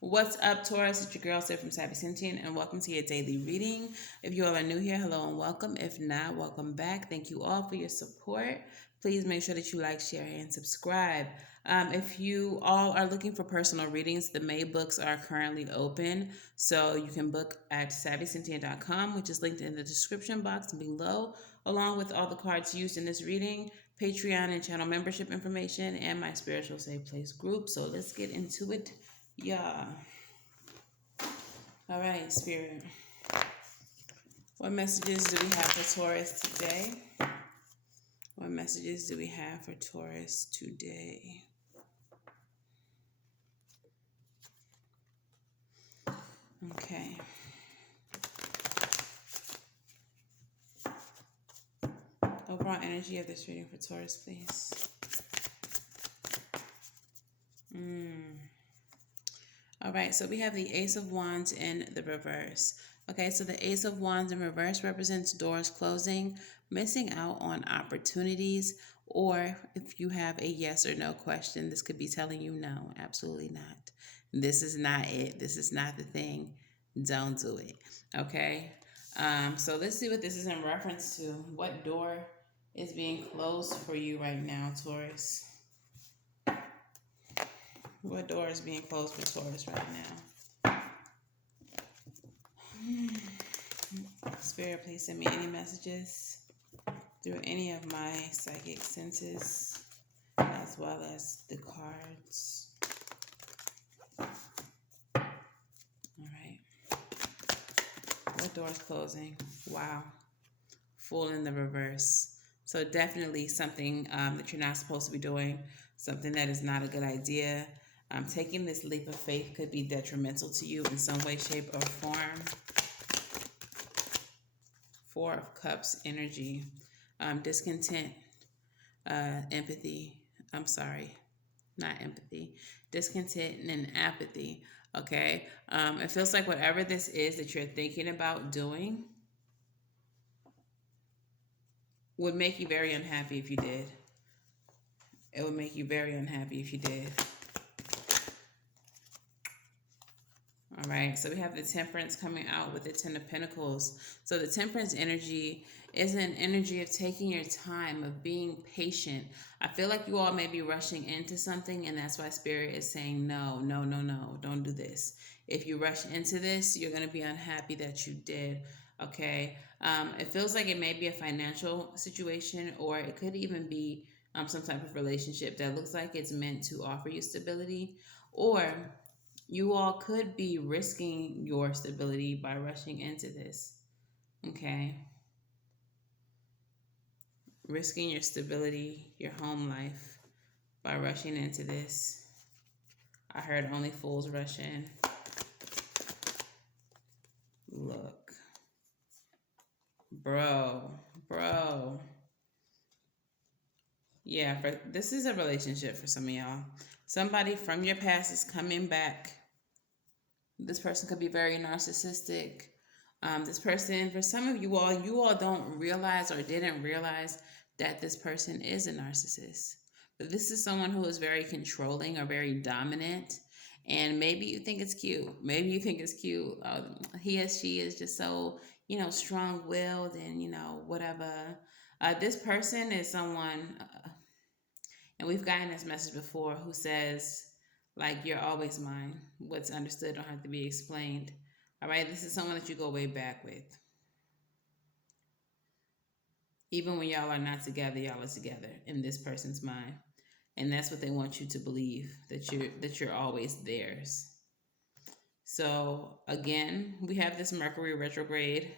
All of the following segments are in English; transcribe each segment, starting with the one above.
What's up, Taurus? It's your girl, Sid from Savvy Sentient, and welcome to your daily reading. If you all are new here, hello and welcome. If not, welcome back. Thank you all for your support. Please make sure that you like, share, and subscribe. If you all are looking for personal readings, the May books are currently open, so you can book at savvysentient.com, which is linked in the description box below, along with all the cards used in this reading, Patreon and channel membership information, and my spiritual safe place group. So let's get into it. Yeah. All right, Spirit. What messages do we have for Taurus today? What messages do we have for Taurus today? Okay. Overall energy of this reading for Taurus, please. All right, so we have the Ace of Wands in the reverse. Okay, so the Ace of Wands in reverse represents doors closing, missing out on opportunities, or if you have a yes or no question, this could be telling you no, absolutely not. This is not it. This is not the thing. Don't do it. Okay, so let's see what this is in reference to. What door is being closed for you right now, Taurus? What door is being closed for Taurus right now? Spirit, please send me any messages through any of my psychic senses, as well as the cards. All right. What door is closing? Wow. Full in the reverse. So definitely something that you're not supposed to be doing, something that is not a good idea. Taking this leap of faith could be detrimental to you in some way, shape, or form. Four of Cups energy, discontent, empathy. I'm sorry, not empathy. Discontent and apathy. Okay. It feels like whatever this is that you're thinking about doing would make you very unhappy if you did. It would make you very unhappy if you did. All right, so we have the Temperance coming out with the Ten of Pentacles. So the Temperance energy is an energy of taking your time, of being patient. I feel like you all may be rushing into something, and that's why Spirit is saying, no, no, no, no, don't do this. If you rush into this, you're going to be unhappy that you did, okay? It feels like it may be a financial situation, or it could even be some type of relationship that looks like it's meant to offer you stability, or you all could be risking your stability by rushing into this. Okay. Risking your stability, your home life by rushing into this. I heard only fools rush in. Look. Bro. Yeah, this is a relationship for some of y'all. Somebody from your past is coming back. This person could be very narcissistic. This person, for some of you all don't realize or didn't realize that this person is a narcissist. But this is someone who is very controlling or very dominant. And maybe you think it's cute. Maybe you think it's cute. He or she is just so, strong-willed and, whatever. This person is someone, and we've gotten this message before, who says, like, you're always mine. What's understood don't have to be explained. All right, this is someone that you go way back with. Even when y'all are not together, y'all are together in this person's mind. And that's what they want you to believe, that you're always theirs. So again, we have this Mercury retrograde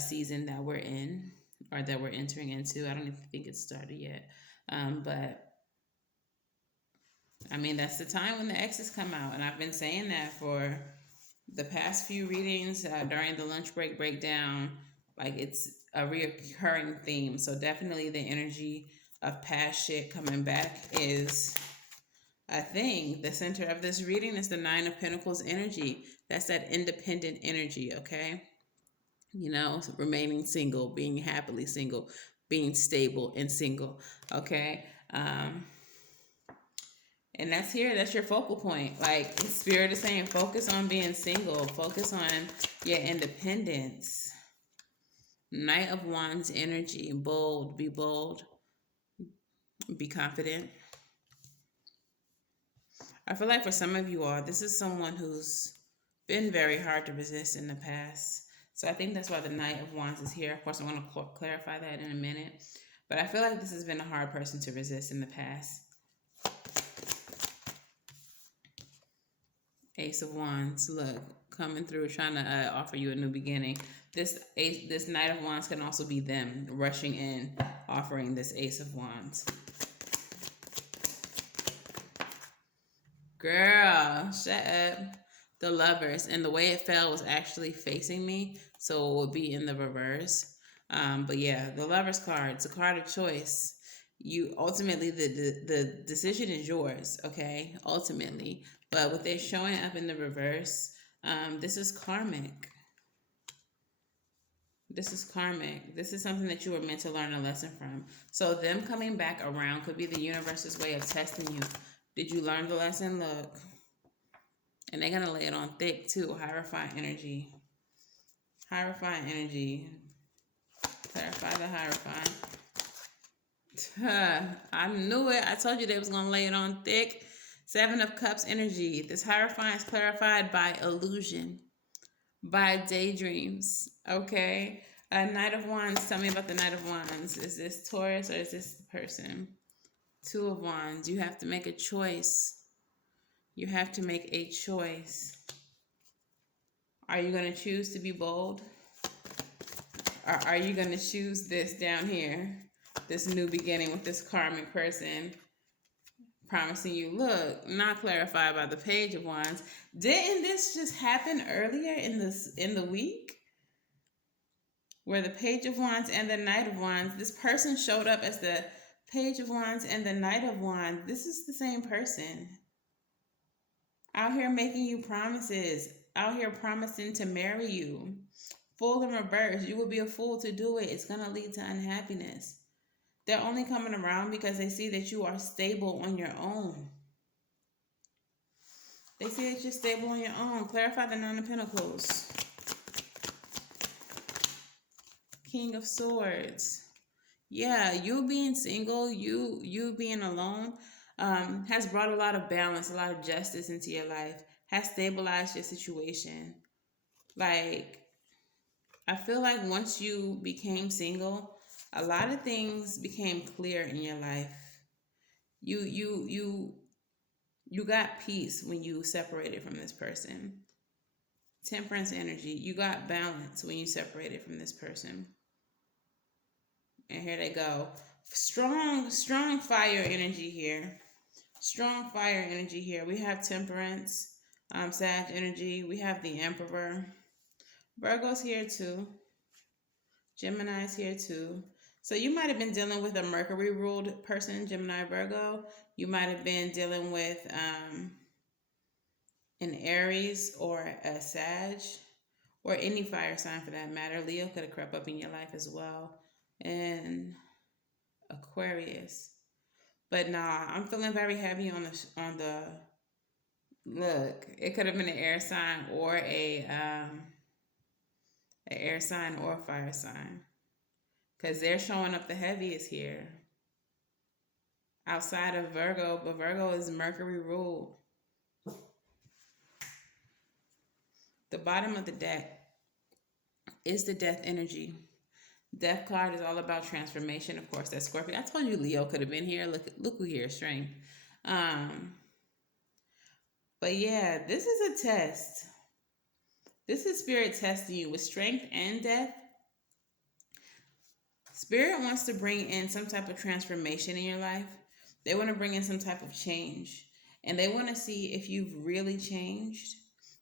season that we're in, or that we're entering into. I don't even think it's started yet. But I mean, that's the time when the exes come out. And I've been saying that for the past few readings during the lunch break breakdown. Like, it's a reoccurring theme. So definitely the energy of past shit coming back is a thing. The center of this reading is the Nine of Pentacles energy. That's that independent energy, okay? Remaining single, being happily single, being stable and single, okay? And that's here, that's your focal point. Like Spirit is saying, focus on being single, focus on your independence. Knight of Wands energy, bold, be confident. I feel like for some of you all, this is someone who's been very hard to resist in the past. So I think that's why the Knight of Wands is here. Of course, I'm going to clarify that in a minute. But I feel like this has been a hard person to resist in the past. Ace of Wands, look, coming through, trying to offer you a new beginning. This Knight of Wands can also be them rushing in, offering this Ace of Wands. Girl, shut up. The Lovers, and the way it fell was actually facing me, so it will be in the reverse. But yeah, the Lovers card, it's a card of choice. You ultimately, the decision is yours, okay? Ultimately, but with it showing up in the reverse, this is karmic. This is karmic. This is something that you were meant to learn a lesson from. So them coming back around could be the universe's way of testing you. Did you learn the lesson? Look. And they're going to lay it on thick too. Hierophant energy. Hierophant energy. Clarify the Hierophant. I knew it. I told you they was going to lay it on thick. Seven of Cups energy. This Hierophant is clarified by illusion. By daydreams. Okay? Knight of Wands. Tell me about the Knight of Wands. Is this Taurus or is this the person? Two of Wands. You have to make a choice. You have to make a choice. Are you going to choose to be bold? Or are you going to choose this down here? This new beginning with this karmic person promising you, look, not clarified by the Page of Wands. Didn't this just happen earlier in the week? Where the Page of Wands and the Knight of Wands, this person showed up as the Page of Wands and the Knight of Wands. This is the same person. Out here making you promises. Out here promising to marry you. Fool in reverse. You will be a fool to do it. It's going to lead to unhappiness. They're only coming around because they see that you are stable on your own. They see that you're stable on your own. Clarify the Nine of Pentacles. King of Swords. Yeah, you being single, you being alone, has brought a lot of balance, a lot of justice into your life, has stabilized your situation. Like, I feel like once you became single, a lot of things became clear in your life. You got peace when you separated from this person. Temperance energy. You got balance when you separated from this person. And here they go. Strong fire energy here. Strong fire energy here. We have Temperance, Sag energy. We have the Emperor. Virgo's here too. Gemini's here too. So you might have been dealing with a Mercury ruled person, Gemini, Virgo. You might have been dealing with an Aries or a Sag, or any fire sign for that matter. Leo could have crept up in your life as well. And Aquarius. But nah, I'm feeling very heavy on the look. It could have been an air sign or an air sign or a fire sign. Because they're showing up the heaviest here. Outside of Virgo, but Virgo is Mercury ruled. The bottom of the deck is the Death energy. Death card is all about transformation. Of course, that's Scorpio. I told you Leo could have been here. Look who here, strength. But yeah, this is a test. This is Spirit testing you with strength and death. Spirit wants to bring in some type of transformation in your life. They want to bring in some type of change. And they want to see if you've really changed,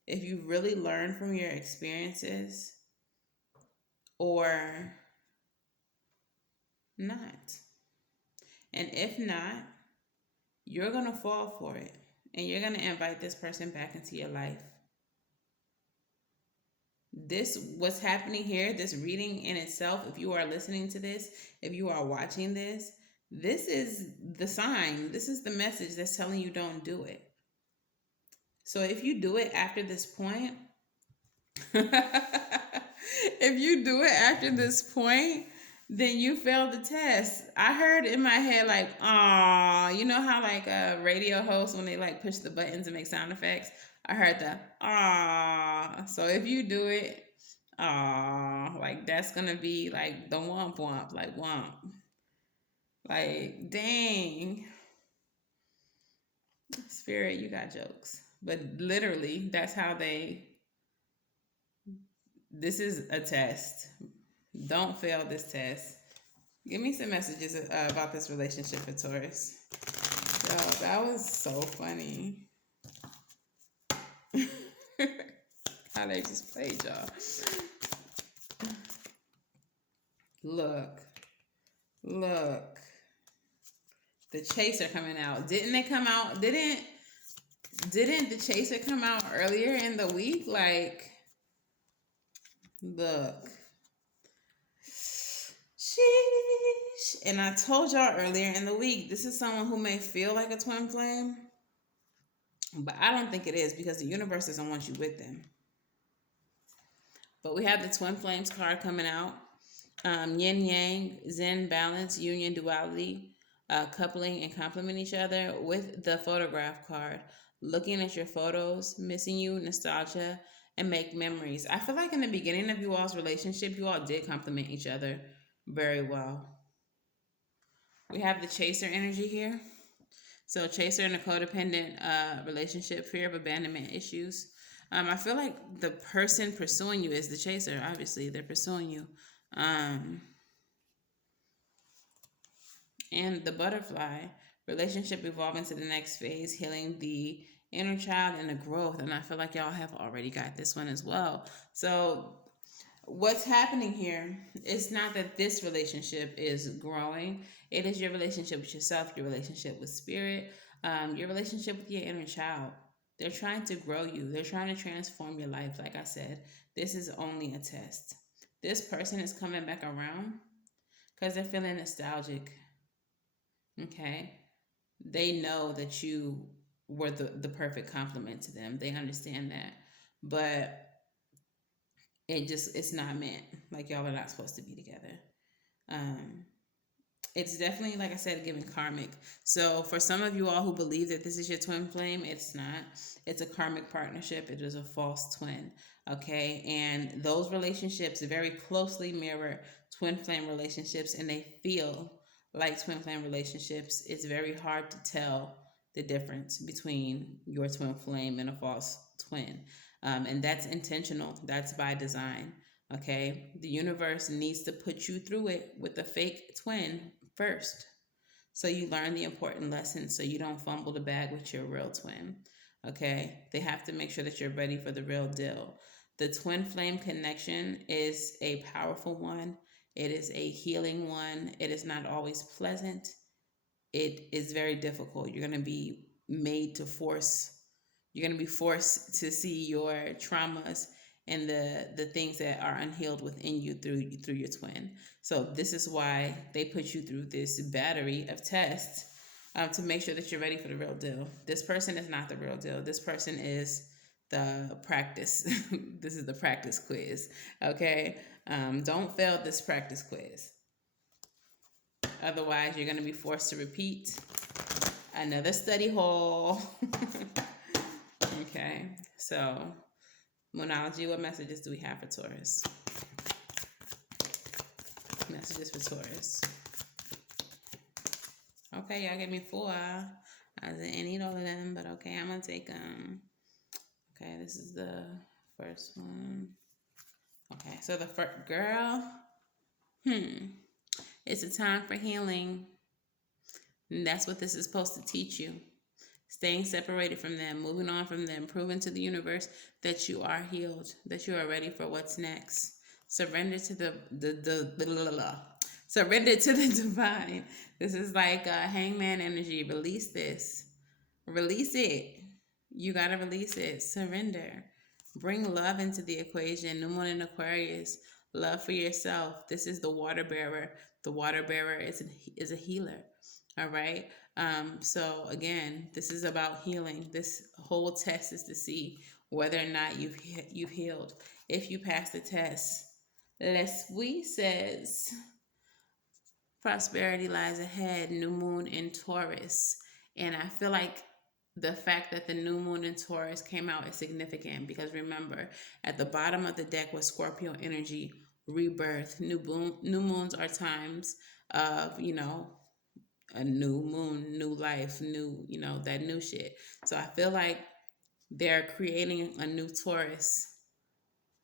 if you've really learned from your experiences, or not. And if not, you're going to fall for it. And you're going to invite this person back into your life. What's happening here, this reading in itself, if you are listening to this, if you are watching this This is the sign. This is the message that's telling you don't do it. So if you do it after this point, if you do it after this point, then you failed the test. I heard in my head like, "Ah," you know how like a radio host when they like push the buttons and make sound effects. I heard the "ah." So if you do it, ah, like that's gonna be like the womp womp, like womp, like dang, spirit, you got jokes. But literally, that's how they. This is a test. Don't fail this test. Give me some messages about this relationship for Taurus. Yo, that was so funny. How they just played y'all. Look. Look. The chaser coming out. Didn't they come out? Didn't the chaser come out earlier in the week? Like, look. Sheesh. And I told y'all earlier in the week, this is someone who may feel like a twin flame, but I don't think it is because the universe doesn't want you with them. But we have the twin flames card coming out. Yin yang, Zen, balance, union, duality, coupling and complement each other with the photograph card. Looking at your photos, missing you, nostalgia, and make memories. I feel like in the beginning of you all's relationship, you all did complement each other very well. We have the chaser energy here. So, chaser in a codependent relationship, fear of abandonment issues. I feel like the person pursuing you is the chaser. Obviously, they're pursuing you. And the butterfly, relationship evolving to the next phase, healing the inner child and the growth. And I feel like y'all have already got this one as well. So, what's happening here is not that this relationship is growing. It is your relationship with yourself, your relationship with spirit, your relationship with your inner child. They're trying to grow you. They're trying to transform your life. Like I said, this is only a test. This person is coming back around because they're feeling nostalgic. Okay? They know that you were the perfect complement to them. They understand that. But it's not meant. Like y'all are not supposed to be together. Um, it's definitely, like I said, giving karmic. So for some of you all who believe that this is your twin flame, it's not. It's a karmic partnership. It is a false twin. Okay, and those relationships very closely mirror twin flame relationships, and they feel like twin flame relationships. It's very hard to tell the difference between your twin flame and a false twin. And that's intentional, that's by design. Okay, the universe needs to put you through it with a fake twin first, so you learn the important lessons so you don't fumble the bag with your real twin. Okay, they have to make sure that you're ready for the real deal. The twin flame connection is a powerful one, it is a healing one, it is not always pleasant, it is very difficult. You're going to be made to force, you're going to be forced to see your traumas and the things that are unhealed within you through your twin. So this is why they put you through this battery of tests, to make sure that you're ready for the real deal. This person is not the real deal. This person is the practice. This is the practice quiz. Okay, don't fail this practice quiz. Otherwise, you're going to be forced to repeat another study hall. Okay, so Moonology, what messages do we have for Taurus? Messages for Taurus. Okay, y'all gave me 4. I didn't need all of them, but okay, I'm going to take them. Okay, this is the first one. Okay, so the first girl, it's a time for healing. And that's what this is supposed to teach you. Staying separated from them, moving on from them, proving to the universe that you are healed, that you are ready for what's next. Surrender to surrender to the divine. This is like hangman energy. Release this. Release it. You gotta release it. Surrender. Bring love into the equation. New moon in Aquarius. Love for yourself. This is the water bearer. The water bearer is a healer. All right. So again, this is about healing. This whole test is to see whether or not you've healed. If you pass the test, Leslie says prosperity lies ahead. New moon in Taurus, and I feel like the fact that the new moon in Taurus came out is significant because remember, at the bottom of the deck was Scorpio energy, rebirth. New moons are times of a new moon, new life, new, that new shit. So I feel like they're creating a new Taurus.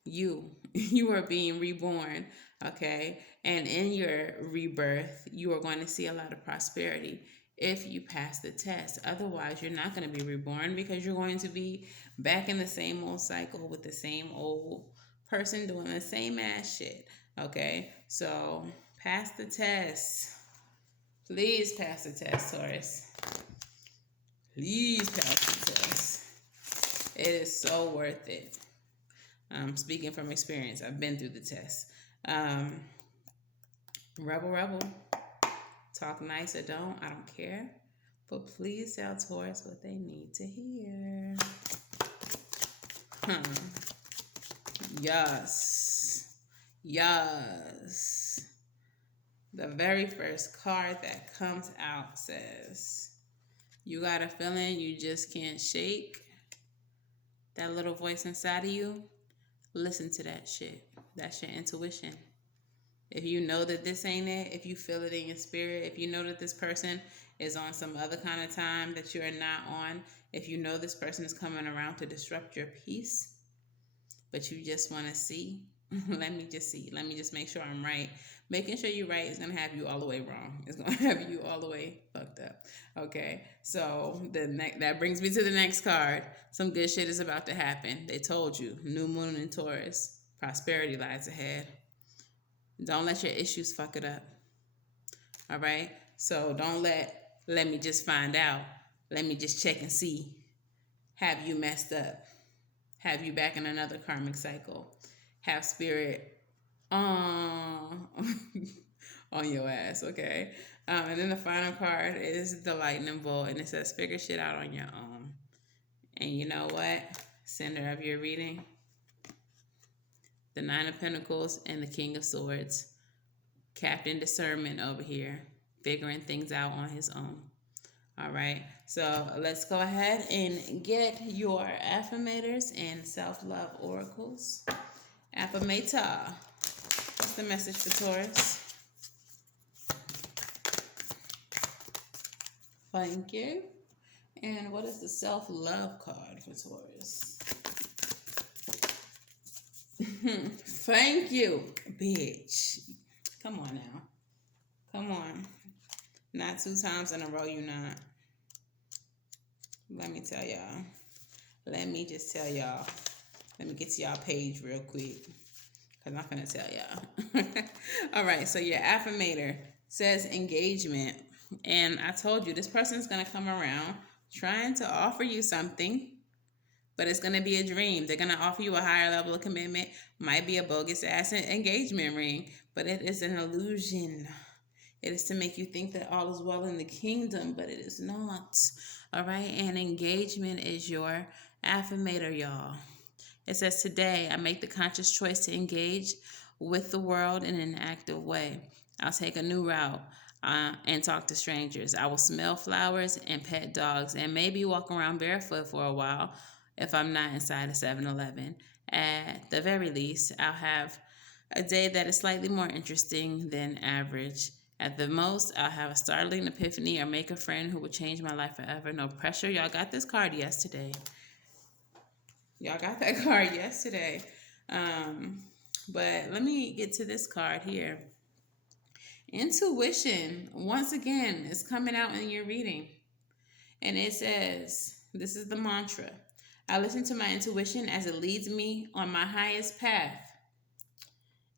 You are being reborn, okay? And in your rebirth, you are going to see a lot of prosperity if you pass the test. Otherwise, you're not going to be reborn because you're going to be back in the same old cycle with the same old person doing the same ass shit, okay? So pass the test. Please pass the test, Taurus. Please pass the test. It is so worth it. Speaking from experience, I've been through the test. Rebel, talk nice or don't, I don't care. But please tell Taurus what they need to hear. Yes. The very first card that comes out says, you got a feeling you just can't shake. That little voice inside of you, listen to that shit. That's your intuition. If you know that this ain't it, if you feel it in your spirit, if you know that this person is on some other kind of time that you're not on, if you know this person is coming around to disrupt your peace, but you just want to see, let me just see. Let me just make sure I'm right. Making sure you're right is going to have you all the way wrong. It's going to have you all the way fucked up. Okay, so that brings me to the next card. Some good shit is about to happen. They told you. New moon in Taurus. Prosperity lies ahead. Don't let your issues fuck it up. All right? So don't let me just find out. Let me just check and see. Have you messed up? Have you back in another karmic cycle? Have spirit on your ass, okay? And then the final card is the lightning bolt, and it says figure shit out on your own. And you know what? Center of your reading, the Nine of Pentacles and the King of Swords. Captain Discernment over here, figuring things out on his own. All right, so let's go ahead and get your affirmators and self-love oracles. Affirmator. What's the message for Taurus? Thank you. And what is the self-love card for Taurus? Thank you, bitch. Come on now. Come on. Not 2 times in a row, you not. Let me tell y'all. Let me just tell y'all. Let me get to y'all page real quick, because I'm going to tell y'all. All right, so your affirmator says engagement. And I told you, this person's going to come around trying to offer you something, but it's going to be a dream. They're going to offer you a higher level of commitment. Might be a bogus ass engagement ring, but it is an illusion. It is to make you think that all is well in the kingdom, but it is not. All right, and engagement is your affirmator, y'all. It says, today I make the conscious choice to engage with the world in an active way. I'll take a new route and talk to strangers. I will smell flowers and pet dogs and maybe walk around barefoot for a while if I'm not inside a 7-Eleven. At the very least, I'll have a day that is slightly more interesting than average. At the most, I'll have a startling epiphany or make a friend who will change my life forever. No pressure. Y'all got this card yesterday. But let me get to this card here. Intuition, once again, is coming out in your reading. And it says, this is the mantra. I listen to my intuition as it leads me on my highest path.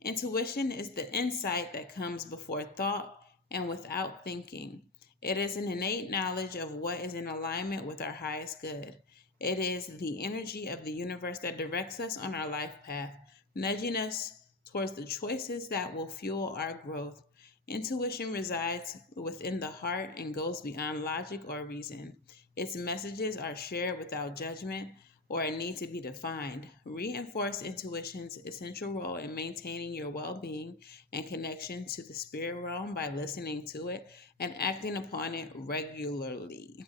Intuition is the insight that comes before thought and without thinking. It is an innate knowledge of what is in alignment with our highest good. It is the energy of the universe that directs us on our life path, nudging us towards the choices that will fuel our growth. Intuition resides within the heart and goes beyond logic or reason. Its messages are shared without judgment or a need to be defined. Reinforce intuition's essential role in maintaining your well being and connection to the spirit realm by listening to it and acting upon it regularly.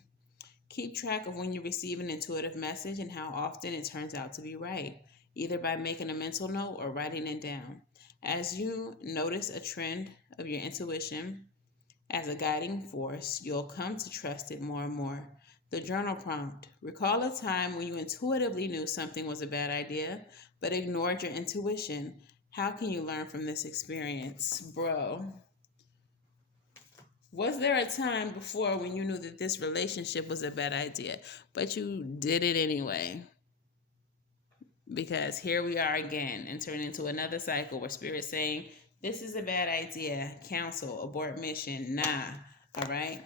Keep track of when you receive an intuitive message and how often it turns out to be right, either by making a mental note or writing it down. As you notice a trend of your intuition as a guiding force, you'll come to trust it more and more. The journal prompt: recall a time when you intuitively knew something was a bad idea but ignored your intuition. How can you learn from this experience? Bro, was there a time before when you knew that this relationship was a bad idea, but you did it anyway? Because here we are again, entering into another cycle where Spirit's saying, this is a bad idea. Cancel, abort mission, nah. All right?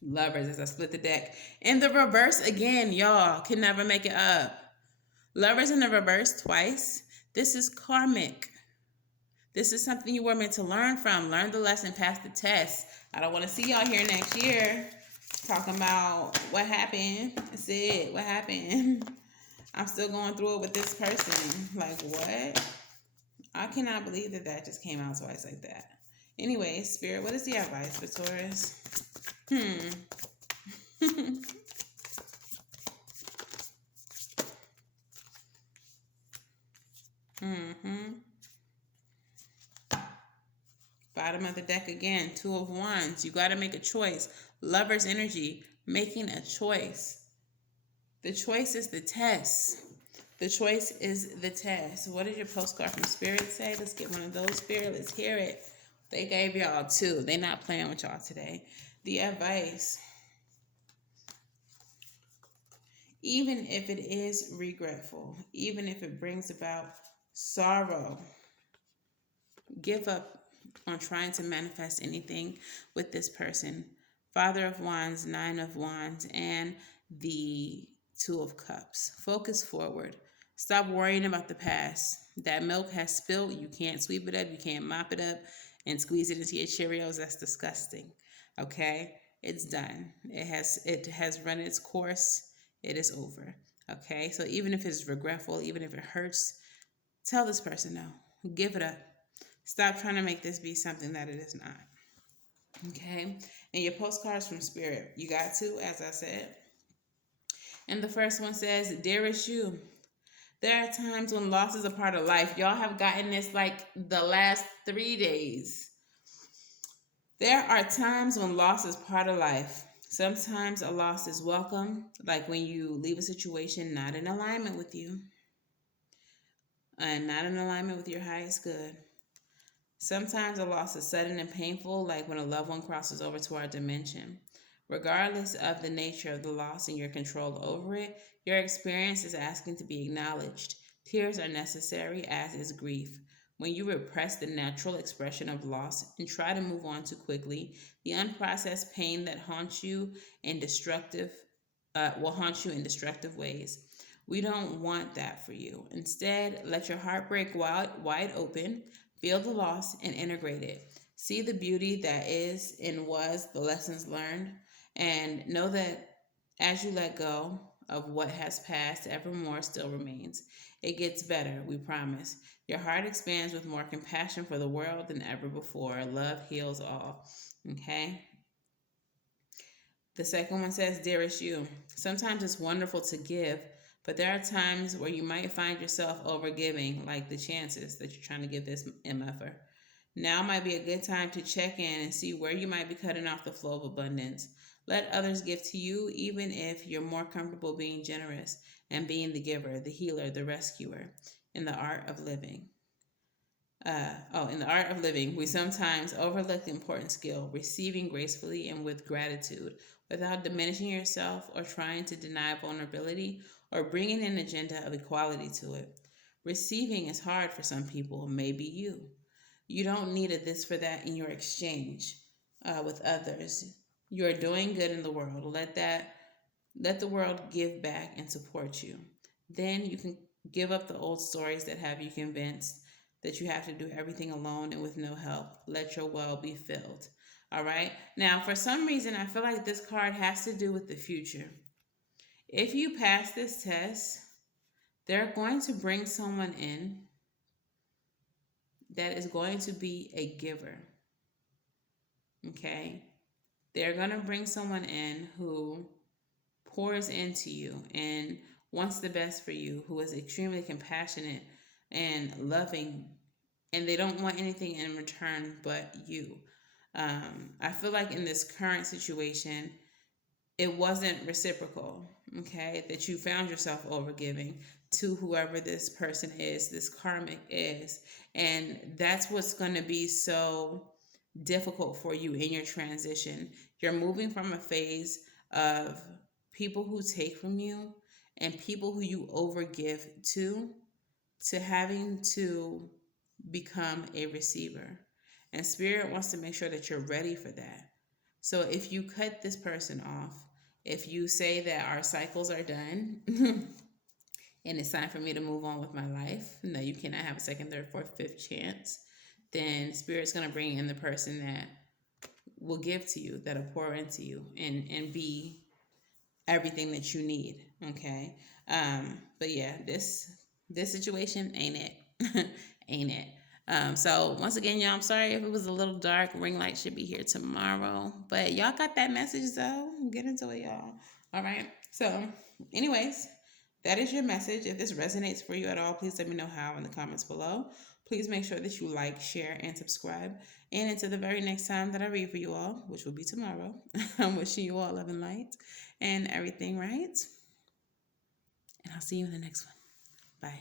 Lovers, as I split the deck. In the reverse again, y'all can never make it up. Lovers in the reverse twice. This is karmic. This is something you were meant to learn from. Learn the lesson, pass the test. I don't want to see y'all here next year talking about what happened. That's it. What happened? I'm still going through it with this person. Like, what? I cannot believe that that just came out twice like that. Anyway, Spirit, what is the advice for Taurus? Bottom of the deck again, Two of Wands. You got to make a choice. Lover's energy, making a choice. The choice is the test. The choice is the test. What did your postcard from Spirit say? Let's get one of those, Spirit. Let's hear it. They gave y'all two. They not playing with y'all today. The advice: even if it is regretful, even if it brings about sorrow, give up on trying to manifest anything with this person. Father of Wands, Nine of Wands, and the Two of Cups. Focus forward. Stop worrying about the past. That milk has spilled. You can't sweep it up. You can't mop it up and squeeze it into your Cheerios. That's disgusting. Okay? It's done. It has run its course. It is over. Okay? So even if it's regretful, even if it hurts, tell this person no. Give it up. Stop trying to make this be something that it is not. Okay? And your postcards from Spirit. You got to, as I said. And the first one says, dearest you, there are times when loss is a part of life. Y'all have gotten this like the last 3 days. There are times when loss is part of life. Sometimes a loss is welcome, like when you leave a situation not in alignment with you and not in alignment with your highest good. Sometimes a loss is sudden and painful, like when a loved one crosses over to our dimension. Regardless of the nature of the loss and your control over it, your experience is asking to be acknowledged. Tears are necessary, as is grief. When you repress the natural expression of loss and try to move on too quickly, the unprocessed pain that haunts you in destructive will haunt you in destructive ways. We don't want that for you. Instead, let your heart break wide open, feel the loss, and integrate it. See the beauty that is and was the lessons learned, and know that as you let go of what has passed, evermore still remains. It gets better, we promise. Your heart expands with more compassion for the world than ever before. Love heals all. Okay? The second one says, dearest you, sometimes it's wonderful to give, but there are times where you might find yourself overgiving, like the chances that you're trying to give this MFer. Now might be a good time to check in and see where you might be cutting off the flow of abundance. Let others give to you, even if you're more comfortable being generous and being the giver, the healer, the rescuer. In the art of living. In the art of living, we sometimes overlook the important skill, receiving gracefully and with gratitude, without diminishing yourself or trying to deny vulnerability or bringing an agenda of equality to it. Receiving is hard for some people, maybe you. You don't need a this for that in your exchange with others. You are doing good in the world. Let the world give back and support you. Then you can give up the old stories that have you convinced that you have to do everything alone and with no help. Let your well be filled. All right. Now, for some reason, I feel like this card has to do with the future. If you pass this test, they're going to bring someone in that is going to be a giver. Okay. They're going to bring someone in who pours into you and wants the best for you, who is extremely compassionate and loving, and they don't want anything in return but you. I feel like in this current situation, it wasn't reciprocal, okay? That you found yourself overgiving to whoever this person is, this karmic is. And that's what's going to be so difficult for you in your transition. You're moving from a phase of people who take from you and people who you overgive to having to become a receiver. And Spirit wants to make sure that you're ready for that. So if you cut this person off, if you say that our cycles are done and it's time for me to move on with my life, no, you cannot have a second, third, fourth, fifth chance, then Spirit's going to bring in the person that will give to you, that'll pour into you and be everything that you need. Okay. But yeah, this situation ain't it. Ain't it. So once again, y'all, I'm sorry if it was a little dark. Ring light should be here tomorrow. But y'all got that message though. Get into it, y'all. All right. So, anyways, that is your message. If this resonates for you at all, please let me know how in the comments below. Please make sure that you like, share, and subscribe. And until the very next time that I read for you all, which will be tomorrow, I'm wishing you all love and light and everything right. And I'll see you in the next one. Bye.